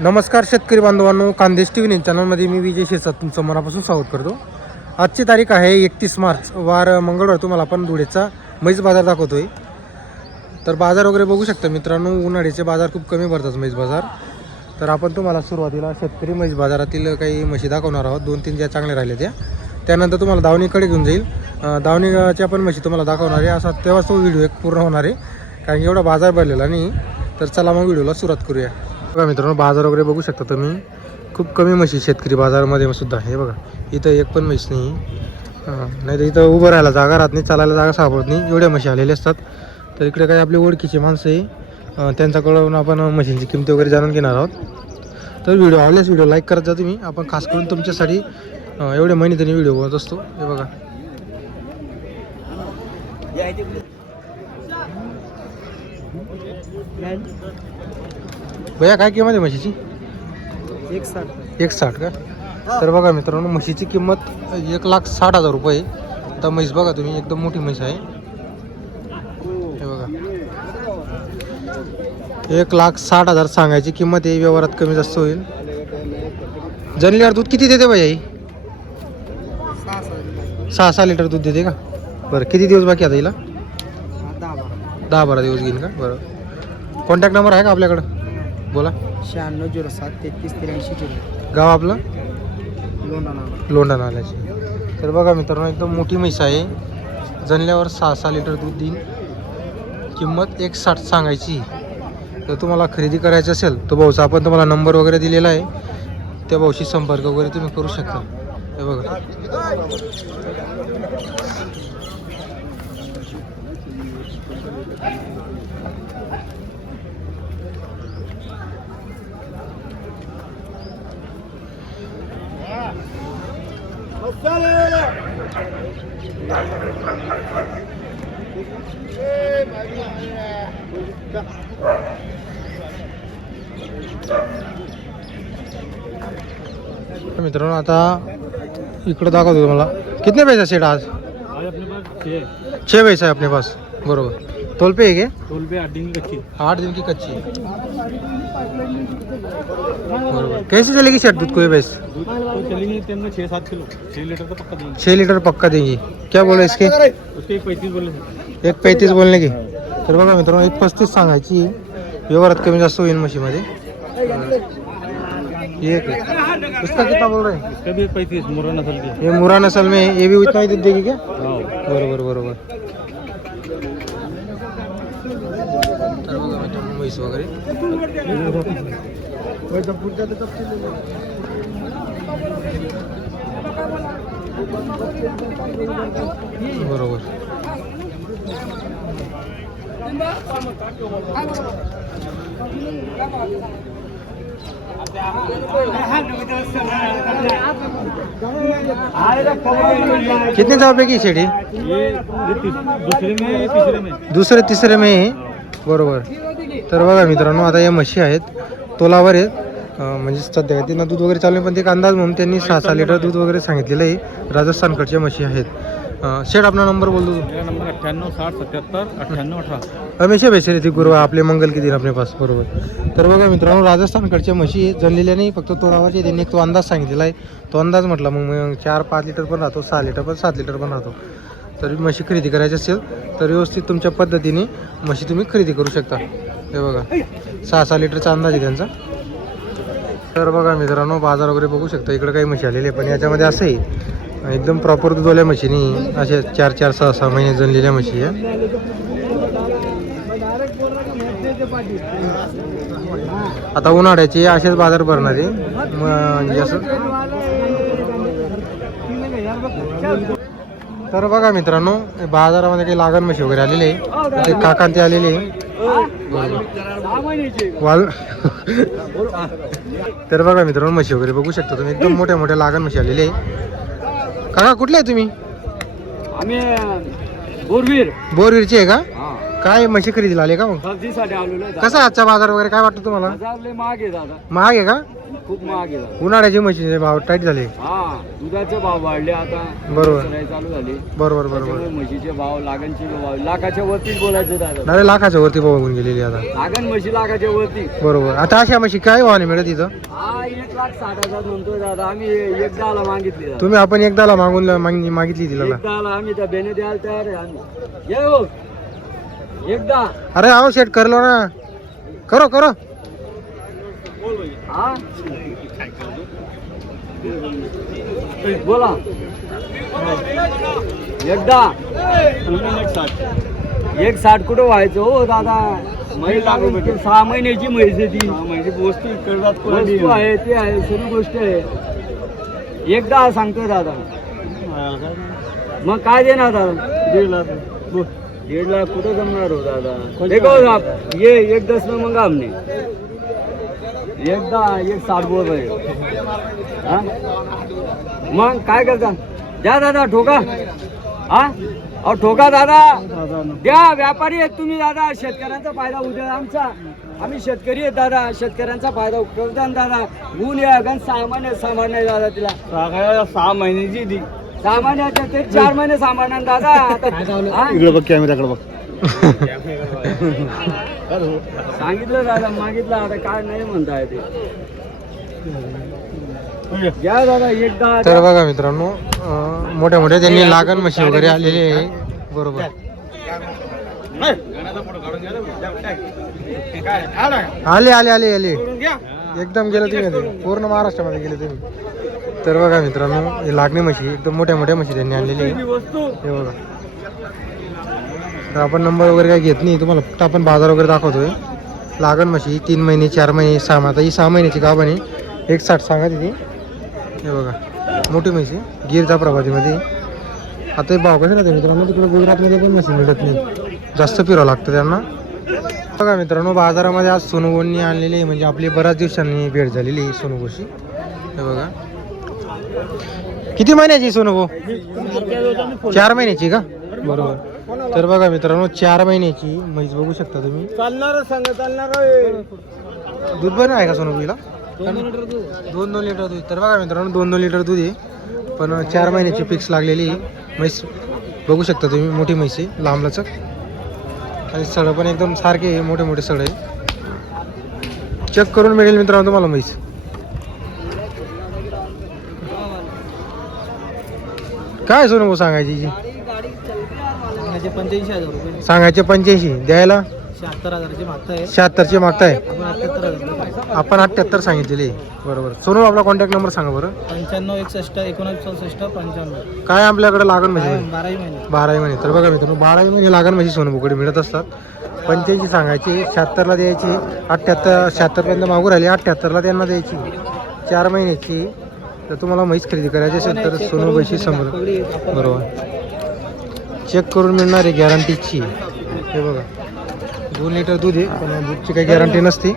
नमस्कार शेतकरी बांधवांनो, खानदेश टी व्ही न्यूज चॅनलमध्ये मी विजय शेरसाट तुमचं मनापासून स्वागत करतो. आजची तारीख आहे 31 मार्च, वार मंगळवार. तुम्हाला आपण धुळेचा म्हैस बाजार दाखवतोय. तर बाजार वगैरे बघू शकता मित्रांनो. उन्हाळ्याचे बाजार खूप कमी भरतात म्हैस बाजार. तर आपण तुम्हाला सुरुवातीला शेतकरी म्हैस बाजारातील काही म्हशी दाखवणार आहोत. 2-3 ज्या चांगल्या राहिल्या त्यानंतर तुम्हाला दावणीकडे घेऊन जाईल. दावणीच्या पण म्हशी तुम्हाला दाखवणार आहे. असा तेव्हाच तो व्हिडिओ एक पूर्ण होणार आहे, कारण की एवढा बाजार भरलेला नाही. तर चला मग व्हिडिओला सुरुवात करूया. बघा मित्रांनो, बाजार वगैरे बघू शकता तुम्ही. खूप कमी म्हशी शेतकरी बाजारामध्ये सुद्धा. हे बघा, इथं एक पण म्हैस नाही. नाही तर इथं उभं राहायला जागा राहत नाही, चालायला जागा सापडत नाही, एवढ्या म्हशी आलेल्या असतात. तर इकडे काही आपली ओळखीची माणसं आहे, त्यांच्याकडून आपण म्हशींची किंमती वगैरे जाणून घेणार आहोत. तर व्हिडिओ आवडल्यास व्हिडिओ लाईक करत जा तुम्ही. आपण खास करून तुमच्यासाठी एवढे महिन्यातून व्हिडिओ बनवत असतो. हे बघा, भैया काय किंमत आहे म्हशीची? 160 का? तर बघा मित्रांनो, म्हशीची किंमत 1,60,000 रुपये. आता म्हैस बघा तुम्ही, एकदम मोठी म्हैस आहे. हे बघा, 1,60,000 सांगायची किंमत आहे. व्यवहारात कमी जास्त होईल. जनल्यावर दूध किती देते भैया? 6 लिटर दूध देते का? बरं, किती दिवस बाकी आता हिला? 10-12 दिवस घेईन का? बरं, कॉन्टॅक्ट नंबर आहे का आपल्याकडं? बोला. 96073383. गाव आपलं? लोंढा. नाल्याची. तर बघा मित्रांनो, एकदम मोठी म्हैस आहे. जनल्यावर 6 लिटर दूध देईन. किंमत 1,60 सांगायची. जर तुम्हाला खरेदी करायची असेल तर भाऊचा आपण तुम्हाला नंबर वगैरे दिलेला आहे, त्या भाऊशी संपर्क वगैरे तुम्ही करू शकता. हे बघा, मित्रांनो आता इकडं दाखवतो तुम्हाला. कितने पैसा सेट आज? अपने पास 6 पैसा है अपने पास. बरोबर. तोल पे है क्या? 8 दिन कच्ची. 8 दिन की कच्ची. बरोबर. कैसे चलेगी सेट दूध को ये भैंस? दूध तो चलेंगे 6-7 किलो. 6 लीटर तो पक्का देंगे. 6 लीटर पक्का देंगी. क्या बोला इसके? उसके 1.35 बोले. 1.35 बोलणे की. तर बघा मित्रांनो, 1.35 सांगायची. व्यवहारात कमी जास्त होईल म्हशीमध्ये. ये उसका कितना बोल रहे हैं? इसका भी 1.35 मुर्रा नस्ल की. ये मुरा नस्ल में है, ये भी उतना ही दूध देगी क्या? हाँ. बरोबर. तर बघा मित्रांनो, म्हैस वगैरे. बरोबर. कितने रुपये की शेडी? ये दूसरे में दुसरे तिसरे में आहे. बरोबर. तर बघा मित्रांनो, आता या म्हशी आहेत, तोलावर आहेत. म्हणजे सध्या त्यांना दूध वगैरे चालू आहे, पण ते एक अंदाज म्हणून त्यांनी 6 लिटर दूध वगैरे सांगितलेलं आहे. राजस्थानकडच्या म्हशी आहेत. शेठ, अपना नंबर बोल दो. मेरा नंबर 9860779818. हमेशा पैसे रहते गुरु आपले मंगल के दिन अपने पास. बरोबर. तर बघा मित्रांनो, राजस्थानकडच्या म्हशी जनलेल्या नाही, फक्त तोलावरचे. त्यांनी एक तो अंदाज सांगितलेला आहे. तो अंदाज म्हटला मग 4-5 लिटर पण राहतो, 6 लिटर पण, 7 लिटर पण राहतो. तर म्हशी खरेदी करायची असेल तर व्यवस्थित तुमच्या पद्धतीने म्हशी तुम्ही खरेदी करू शकता. हे बघा, 6 लिटरचा अंदाज आहे त्यांचा. तर बघा मित्रांनो, बाजार वगैरे बघू शकता. इकडे काही म्हशी आलेले, पण याच्यामध्ये असं आहे, एकदम प्रॉपर दूधवाल्या म्हशीनी अशा 4-4, 6-6 महिने जनलेल्या म्हशी आहे. आता उन्हाळ्याचे असेच बाजार भरणार आहे. म्हणजे असं. तर बघा मित्रांनो, बाजारामध्ये काही लागण म्हशी वगैरे आलेले आहे. ते काका ते आलेले वाल. तर बघा मित्रांनो, म्हशी वगैरे बघू शकता तुम्ही. एकदम मोठ्या मोठ्या लागण म्हशी आलेले आहे. काका कुठले आहे तुम्ही? आम्ही बोरवीर. बोरवीरचे आहे का? काय म्हशी खरेदीला आले का मग? खरेदीसाठी आलेलो आहे. कसा आहे आजचा बाजार वगैरे काय वाटतं तुम्हाला? बाजार लय महाग आहे दादा, महाग आहे का? खूप महाग आहे दादा. उन्हाळ्याचे म्हशीचे भाव टाईट झाले. हा, दुधाचे भाव वाढले आता, बरोबर. सराई चालू झाली. बरोबर त्याच्यामुळे म्हशीचे भाव, लागणचे भाव लाखाच्या वरतीच बोलायचे दादा. डायरेक्ट लाखाच्या वरती बघून गेलेली आता. लागण म्हशी लाखाच्या वरती. बरोबर. आता अशा म्हशी काय भावाने मिळत इथं? हा, 1,60,000 म्हणतोय दादा. आम्ही 1,10,000 मागितली दादा. तुम्ही आपण एकदाला मागितली तिला. 1,10,000 आम्ही त्या बेने द्यायला तयार आहे आम्ही. ये हो, 1,10,000. अरे आओ सेट करलो ना, करो करो. हा, बोला. 1,60 कुठं व्हायचं हो दादा? म्हैस 6 महिन्याची म्हैस आहे ती. वस्तू आहे, ते आहे, सर्व गोष्ट आहे. 1,10,000 सांगतोय दादा. मग काय देणार दादा? 1,50,000 कुठं जमणार हो दादा? देखो साहब, ये 1,10 में मंगा हमने. 1,60 बोल रहे. हा, मग काय करता? द्या दादा, ठोका. हा, अहो ठोका दादा, द्या. व्यापारी आहेत तुम्ही दादा, शेतकऱ्यांचा फायदा उद्या आमचा. आम्ही शेतकरी आहेत दादा, शेतकऱ्यांचा फायदा उठवता दादा. ऊन या गण सामान्य दादा तिला 6 महिन्याची ती. सामान्याच्या ते 4 महिने सामान दादा. आता इकडे बघ, कॅमेराकडे बघ. सांगितलं दादा, मागितलं, आता काय नाही म्हणताय ते. घ्या दादा, 1,10,000. तर बघा मित्रांनो, मोठ्या मोठ्या त्यांनी लागण म्हशी वगैरे आलेले आहे. बरोबर. आले आले आले आले एकदम गेलं तुम्ही, पूर्ण महाराष्ट्रामध्ये गेले तुम्ही. तर बघा मित्रांनो, हे लागणी म्हशी एकदम मोठ्या मोठ्या म्हशी त्यांनी आणलेली आहे. हे बघा. तर आपण नंबर वगैरे काही घेत नाही, तुम्हाला फक्त आपण बाजार वगैरे दाखवतोय. लागण म्हशी 3 महिने 4 महिने 6, आता ही 6 महिन्याची गाभण आहे. 1,60 सांगा तिथे. हे बघा, मोठी म्हशी गिरचा प्रभातीमध्ये. आता हे भाव कसे राहते मित्रांनो? तिकडे गुजरातमध्ये पण म्हशी मिळत नाही, जास्त फिरावं लागतं त्यांना. बघा मित्रांनो, बाजारामध्ये आज सोनूगोंनी आणलेली आहे, म्हणजे आपली बऱ्याच दिवसांनी भेट झालेली आहे सोनूगोशी. हे बघा, किती महिन्याची सोनूगो? 4 महिन्याची का? बरोबर. तर बघा मित्रांनो, 4 महिन्याची म्हैस बघू शकता तुम्ही. चालणार सांगा, चालणार. दूध पण आहे का सोनूगोला? 2-2 लिटर दूध. तर बघा मित्रांनो, 2-2 लिटर दूध आहे, पण 4 महिन्याची फिक्स लागलेली म्हैस बघू शकता तुम्ही. मोठी म्हैस आहे, लांब लचक, आणि सडं पण एकदम सारखे आहे, मोठे मोठे सड आहे. चेक करून मिळेल मित्रांनो तुम्हाला म्हैस. काय सोनू सांगायची जी? 85,000 रुपये. सांगायचे 85, द्यायला 76,000ची मागताय. 76चे मागताय. आपण 78,000. आपण 78 सांगितलेले. बरोबर. सोनू, आपला कॉन्टॅक्ट नंबर सांगा बरं. 95 61 1964 95. काय आपल्याकडे लागण म्हशी? 12 महिने. 12 महिने. तर बघा मित्रांनो, 12 महिने लागण म्हशी सोनूकडे मिळत असतात. 85 सांगायची, 76ला द्यायची, 78 76 पर्यंत मागू राहिली, 78ला त्यांना द्यायची. 4 महिन्याची. तर तुम्हाला म्हैस खरेदी करायची असेल तर सोनू म्हशी समोर. बरोबर. चेक करून मिळणार आहे, गॅरंटीची. हे बघा, 2 लिटर दूध आहे, पण दूधची काही गॅरंटी नसते.